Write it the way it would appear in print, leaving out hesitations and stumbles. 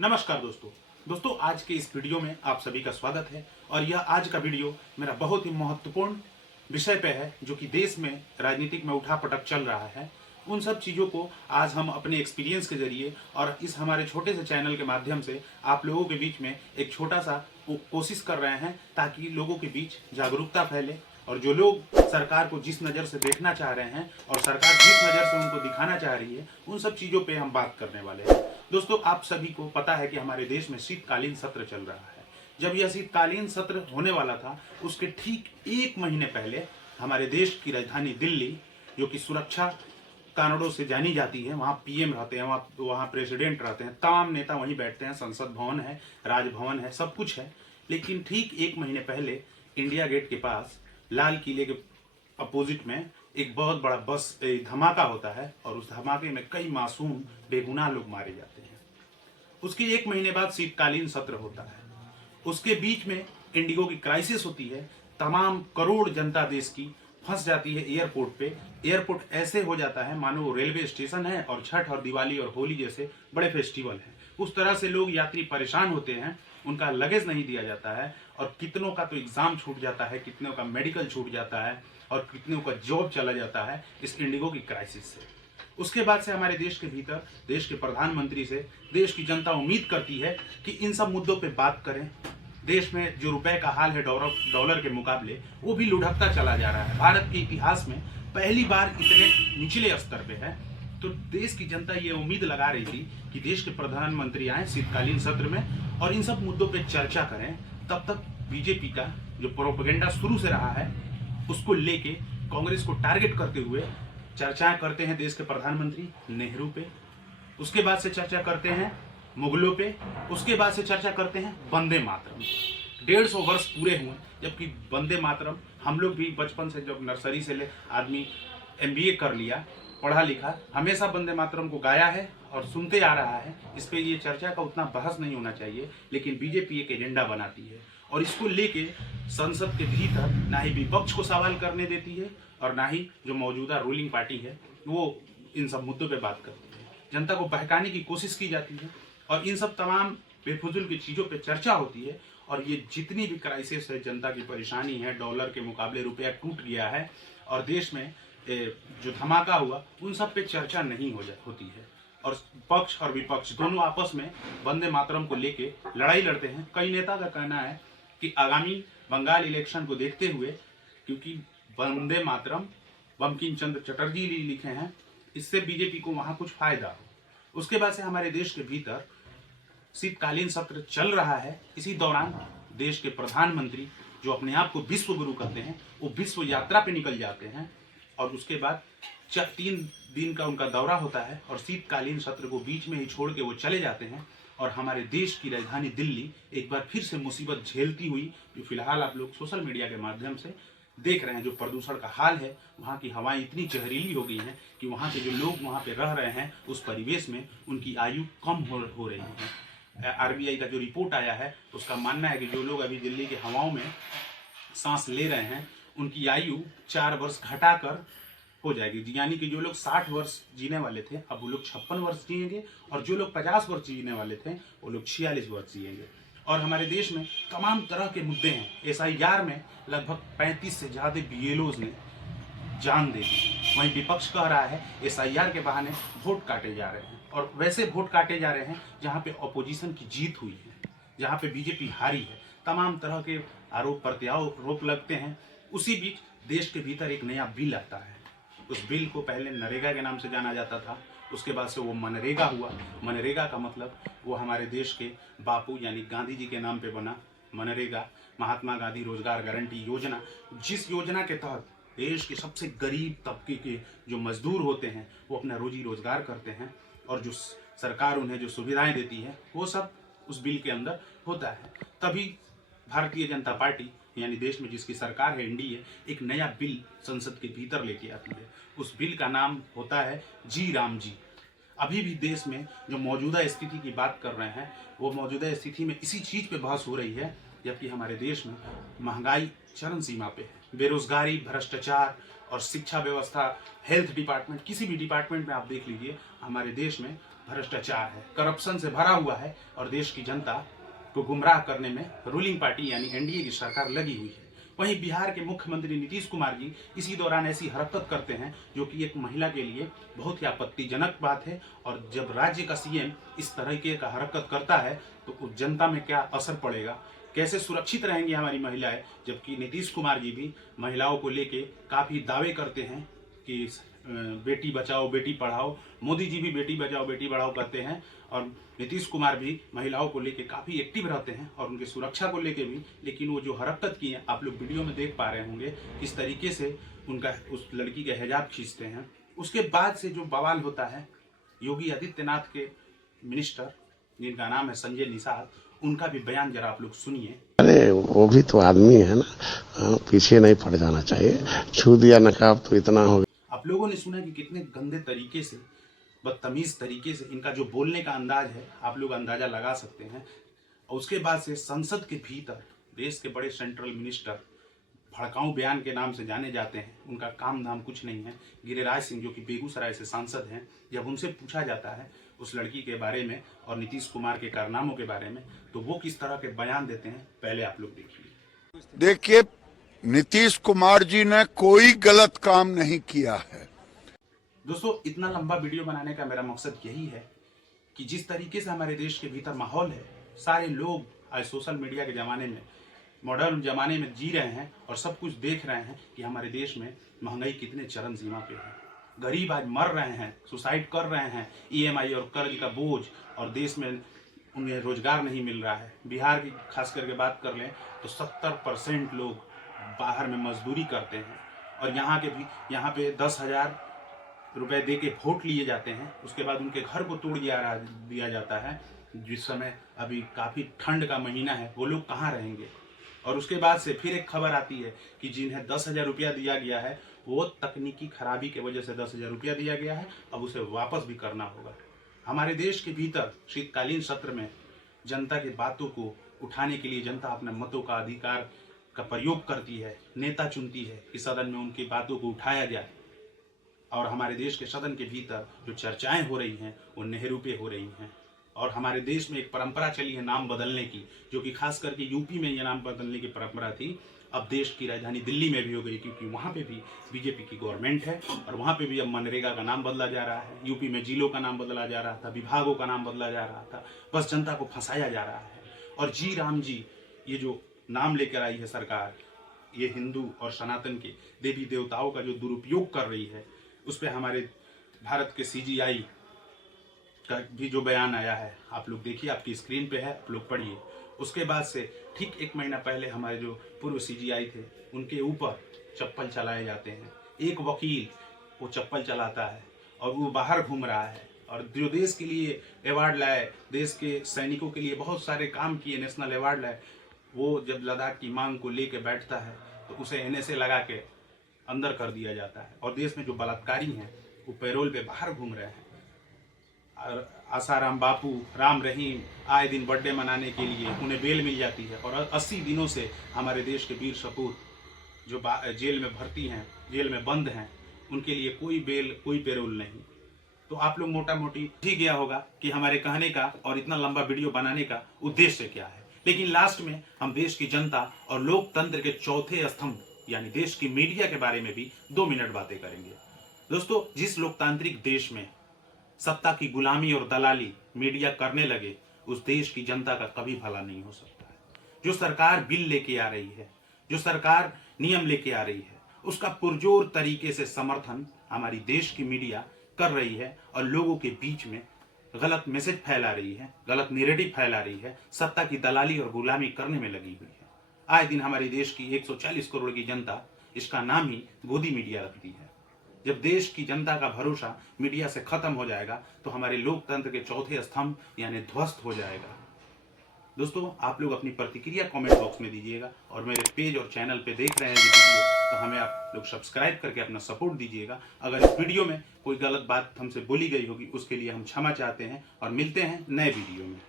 नमस्कार दोस्तों आज के इस वीडियो में आप सभी का स्वागत है। और यह आज का वीडियो मेरा बहुत ही महत्वपूर्ण विषय पे है, जो कि देश में राजनीतिक में उठापटक चल रहा है। उन सब चीज़ों को आज हम अपने एक्सपीरियंस के जरिए और इस हमारे छोटे से चैनल के माध्यम से आप लोगों के बीच में एक छोटा सा कोशिश कर रहे हैं, ताकि लोगों के बीच जागरूकता फैले और जो लोग सरकार को जिस नज़र से देखना चाह रहे हैं और सरकार जिस नज़र से उनको दिखाना चाह रही है, उन सब चीज़ों पे हम बात करने वाले हैं। दोस्तों, आप सभी को पता है कि हमारे देश में शीतकालीन सत्र चल रहा है। जब यह शीतकालीन सत्र होने वाला था, उसके ठीक एक महीने पहले हमारे देश की राजधानी दिल्ली, जो कि सुरक्षा कारणों से जानी जाती है, वहाँ पीएम रहते हैं, वहाँ प्रेसिडेंट रहते हैं, तमाम नेता वहीं बैठते हैं, संसद भवन है, राजभवन है, सब कुछ है। लेकिन ठीक एक महीने पहले इंडिया गेट के पास लाल किले के अपोजिट में एक बहुत बड़ा बस धमाका होता है और उस धमाके में कई मासूम बेगुनाह लोग मारे जाते हैं। उसके एक महीने बाद शीतकालीन सत्र होता है। उसके बीच में इंडिगो की क्राइसिस होती है। तमाम करोड़ जनता देश की फंस जाती है एयरपोर्ट पे। एयरपोर्ट ऐसे हो जाता है मानो वो रेलवे स्टेशन है और छठ और दिवाली और होली जैसे बड़े फेस्टिवल हैं। उस तरह से लोग यात्री परेशान होते हैं, उनका लगेज नहीं दिया जाता है और कितनों का तो एग्जाम छूट जाता है, कितनों का मेडिकल छूट जाता है और कितनों का जॉब चला जाता है इस इंडिगो की क्राइसिस से। उसके बाद से हमारे देश के भीतर देश के प्रधानमंत्री से देश की जनता उम्मीद करती है कि इन सब मुद्दों पे बात करें। देश में जो रुपए का हाल है डॉलर के मुकाबले, वो भी लुढ़कता चला जा रहा है। भारत के इतिहास में पहली बार इतने निचले स्तर पे है। तो देश की जनता ये उम्मीद लगा रही थी कि देश के प्रधानमंत्री आए शीतकालीन सत्र में और इन सब मुद्दों पे चर्चा करें। तब तक बीजेपी का जो प्रोपेगेंडा शुरू से रहा है, उसको लेके कांग्रेस को टारगेट करते हुए चर्चाएं करते हैं देश के प्रधानमंत्री नेहरू पे। उसके बाद से चर्चा करते हैं मुगलों पे। उसके बाद से चर्चा करते हैं वंदे मातरम। 150 वर्ष पूरे हुए, जबकि वंदे मातरम हम लोग भी बचपन से, जब नर्सरी से ले आदमी एमबीए कर लिया, पढ़ा लिखा, हमेशा वंदे मातरम को गाया है और सुनते आ रहा है। इस पे ये चर्चा का उतना बहस नहीं होना चाहिए, लेकिन बीजेपी एक एजेंडा बनाती है और इसको लेके संसद के भीतर ना ही विपक्ष को सवाल करने देती है और ना ही जो मौजूदा रूलिंग पार्टी है वो इन सब मुद्दों पे बात करती है। जनता को बहकाने की कोशिश की जाती है और इन सब तमाम बेफजूल की चीज़ों पे चर्चा होती है। और ये जितनी भी क्राइसिस है, जनता की परेशानी है, डॉलर के मुकाबले रुपया टूट गया है और देश में जो धमाका हुआ, उन सब पे चर्चा नहीं होती है। और पक्ष और विपक्ष दोनों आपस में वंदे मातरम को लेके लड़ाई लड़ते हैं। कई नेता का कहना है कि आगामी बंगाल इलेक्शन को देखते हुए, क्योंकि वंदे मातरम बंकिम चंद्र चटर्जी लिखे हैं, इससे बीजेपी को वहां कुछ फायदा हो। उसके बाद से हमारे देश के भीतर शीतकालीन सत्र चल रहा है। इसी दौरान देश के प्रधानमंत्री, जो अपने आप को विश्व गुरु कहते हैं, वो विश्व यात्रा पे निकल जाते हैं और उसके बाद 3 दिन का उनका दौरा होता है और शीतकालीन सत्र को बीच में ही छोड़ के वो चले जाते हैं। और हमारे देश की राजधानी दिल्ली एक बार फिर से मुसीबत झेलती हुई, जो फिलहाल आप लोग सोशल मीडिया के माध्यम से देख रहे हैं, जो प्रदूषण का हाल है, वहाँ की हवाएं इतनी जहरीली हो गई हैं कि वहाँ के जो लोग वहाँ पे रह रहे हैं, उस परिवेश में उनकी आयु कम हो रही है। आरबीआई का जो रिपोर्ट आया है, उसका मानना है कि जो लोग अभी दिल्ली की हवाओं में सांस ले रहे हैं, उनकी आयु 4 वर्ष घटाकर हो जाएगी। यानी कि जो लोग 60 वर्ष जीने वाले थे, अब वो लोग 56 वर्ष जिएंगे और जो लोग 50 वर्ष जीने वाले थे, वो लोग 46 वर्ष जिएंगे। और हमारे देश में तमाम तरह के मुद्दे हैं। एसआईआर में लगभग 35 से ज़्यादा बीएलओज ने जान दे दी। वहीं विपक्ष कह रहा है एसआईआर के बहाने वोट काटे जा रहे हैं, और वैसे वोट काटे जा रहे हैं जहाँ पे अपोजिशन की जीत हुई है, जहाँ पे बीजेपी हारी है। तमाम तरह के आरोप प्रत्यारोप लगते हैं। उसी बीच देश के भीतर एक नया बिल आता है। उस बिल को पहले नरेगा के नाम से जाना जाता था, उसके बाद से वो मनरेगा हुआ। मनरेगा का मतलब वो हमारे देश के बापू यानी गांधी जी के नाम पे बना मनरेगा, महात्मा गांधी रोजगार गारंटी योजना, जिस योजना के तहत देश के सबसे गरीब तबके के जो मजदूर होते हैं वो अपना रोजी रोजगार करते हैं और जो सरकार उन्हें जो सुविधाएं देती है, वो सब उस बिल के अंदर होता है। तभी भारतीय जनता पार्टी यानी देश में जिसकी सरकार है एनडीए, एक नया बिल संसद के भीतर लेके आती है। उस बिल का नाम होता है जी राम जी। अभी भी देश में जो मौजूदा स्थिति की बात कर रहे हैं, वो मौजूदा स्थिति में इसी चीज़ पे बहस हो रही है, जबकि हमारे देश में महंगाई चरम सीमा पे है। बेरोजगारी, भ्रष्टाचार और शिक्षा व्यवस्था, हेल्थ डिपार्टमेंट, किसी भी डिपार्टमेंट में आप देख लीजिए, हमारे देश में भ्रष्टाचार है, करप्शन से भरा हुआ है और देश की जनता को गुमराह करने में रूलिंग पार्टी यानी एनडीए की सरकार लगी हुई है। वहीं बिहार के मुख्यमंत्री नीतीश कुमार जी इसी दौरान ऐसी हरकत करते हैं जो कि एक महिला के लिए बहुत ही आपत्तिजनक बात है। और जब राज्य का सीएम इस तरीके का हरकत करता है तो जनता में क्या असर पड़ेगा, कैसे सुरक्षित रहेंगी हमारी महिलाएं, जबकि नीतीश कुमार जी भी महिलाओं को लेके काफ़ी दावे करते हैं कि बेटी बचाओ बेटी पढ़ाओ। मोदी जी भी बेटी बचाओ बेटी पढ़ाओ करते हैं और नीतीश कुमार भी महिलाओं को लेके काफ़ी एक्टिव रहते हैं और उनकी सुरक्षा को लेके भी। लेकिन वो जो हरकत की है आप लोग वीडियो में देख पा रहे होंगे किस तरीके से उनका उस लड़की का हिजाब खींचते हैं। उसके बाद से जो बवाल होता है, योगी आदित्यनाथ के मिनिस्टर जिनका नाम है संजय निषाद, उनका भी बयान जरा आप लोग सुनिए। अरे वो भी तो आदमी है ना, पीछे नहीं पड़ जाना चाहिए। छू दिया नकाब तो इतना हो गया। आप लोगों ने सुना कि कितने गंदे तरीके से, बदतमीज तरीके से इनका जो बोलने का अंदाज है, आप लोग अंदाजा लगा सकते हैं। और उसके बाद से संसद के भीतर देश के बड़े सेंट्रल मिनिस्टर भड़काऊ बयान के नाम से जाने जाते हैं, उनका काम धाम कुछ नहीं है। गिरिराज सिंह जो कि बेगूसराय से सांसद हैं, जब उनसे पूछा जाता है उस लड़की के बारे में और नीतीश कुमार के कारनामों के बारे में, तो वो किस तरह के बयान देते हैं पहले आप लोग देखिए। देखिए, नीतीश कुमार जी ने कोई गलत काम नहीं किया है। दोस्तों, इतना लंबा वीडियो बनाने का मेरा मकसद यही है कि जिस तरीके से हमारे देश के भीतर माहौल है, सारे लोग आज सोशल मीडिया के ज़माने में, मॉडर्न ज़माने में जी रहे हैं और सब कुछ देख रहे हैं कि हमारे देश में महंगाई कितने चरम सीमा पे है। गरीब आज मर रहे हैं, सुसाइड कर रहे हैं, ईएमआई और कर्ज का बोझ, और देश में उन्हें रोजगार नहीं मिल रहा है। बिहार की खास करके बात कर लें तो 70% लोग बाहर में मजदूरी करते हैं और यहाँ पे 10,000 रुपए दे के वोट लिए जाते हैं। उसके बाद उनके घर को तोड़ दिया जाता है। जिस समय अभी काफ़ी ठंड का महीना है, वो लोग कहाँ रहेंगे। और उसके बाद से फिर एक खबर आती है कि जिन्हें 10,000 रुपया दिया गया है, वो तकनीकी खराबी की वजह से 10,000 रुपया दिया गया है, अब उसे वापस भी करना होगा। हमारे देश के भीतर शीतकालीन सत्र में जनता की बातों को उठाने के लिए जनता अपने मतों का अधिकार का प्रयोग करती है, नेता चुनती है कि सदन में उनकी बातों को उठाया जाए। और हमारे देश के सदन के भीतर जो चर्चाएं हो रही हैं वो नेहरू पे हो रही हैं। और हमारे देश में एक परंपरा चली है नाम बदलने की, जो कि खास करके यूपी में यह नाम बदलने की परंपरा थी, अब देश की राजधानी दिल्ली में भी हो गई, क्योंकि वहाँ पे भी बीजेपी की गवर्नमेंट है और वहाँ पे भी अब मनरेगा का नाम बदला जा रहा है। यूपी में जिलों का नाम बदला जा रहा था, विभागों का नाम बदला जा रहा था, बस जनता को फंसाया जा रहा है। और जी राम जी ये जो नाम लेकर आई है सरकार, ये हिंदू और सनातन के देवी देवताओं का जो दुरुपयोग कर रही है, उस पर हमारे भारत के सीजीआई का भी जो बयान आया है आप लोग देखिए, आपकी स्क्रीन पे है, आप लोग पढ़िए। उसके बाद से ठीक 1 महीना पहले हमारे जो पूर्व सीजीआई थे उनके ऊपर चप्पल चलाए जाते हैं। एक वकील वो चप्पल चलाता है और वो बाहर घूम रहा है, और जो देश के लिए अवार्ड लाए, देश के सैनिकों के लिए बहुत सारे काम किए, नेशनल अवार्ड लाए, वो जब लद्दाख की मांग को लेके बैठता है तो उसे एनएसए लगा के अंदर कर दिया जाता है। और देश में जो बलात्कारी हैं वो पैरोल पे बाहर घूम रहे हैं। आसाराम बापू, राम रहीम आए दिन बर्थडे मनाने के लिए उन्हें बेल मिल जाती है, और 80 दिनों से हमारे देश के वीर सपूत जो जेल में भर्ती हैं, जेल में बंद हैं, उनके लिए कोई बेल, कोई पैरोल नहीं। तो आप लोग मोटा मोटी ठीक गया होगा कि हमारे कहने का और इतना लंबा वीडियो बनाने का उद्देश्य क्या है। लेकिन लास्ट में हम देश की जनता और लोकतंत्र के चौथे स्तंभ यानी देश की मीडिया के बारे में भी 2 मिनट बातें करेंगे। दोस्तों, जिस लोकतांत्रिक देश में सत्ता की गुलामी और दलाली मीडिया करने लगे, उस देश की जनता का कभी भला नहीं हो सकता है। जो सरकार बिल लेके आ रही है, जो सरकार नियम लेके आ रही है, उसका पुरजोर तरीके से समर्थन हमारी देश की मीडिया कर रही है और लोगों के बीच में गलत मैसेज फैला रही है, गलत नैरेटिव फैला रही है, सत्ता की दलाली और गुलामी करने में लगी हुई है। आए दिन हमारे देश की 140 करोड़ की जनता इसका नाम ही गोदी मीडिया रखती है। जब देश की जनता का भरोसा मीडिया से खत्म हो जाएगा तो हमारे लोकतंत्र के चौथे स्तंभ यानी ध्वस्त हो जाएगा। दोस्तों, आप लोग अपनी प्रतिक्रिया कमेंट बॉक्स में दीजिएगा और मेरे पेज और चैनल पे देख रहे हैं वीडियो तो हमें आप लोग सब्सक्राइब करके अपना सपोर्ट दीजिएगा। अगर इस वीडियो में कोई गलत बात हमसे बोली गई होगी उसके लिए हम क्षमा चाहते हैं और मिलते हैं नए वीडियो में।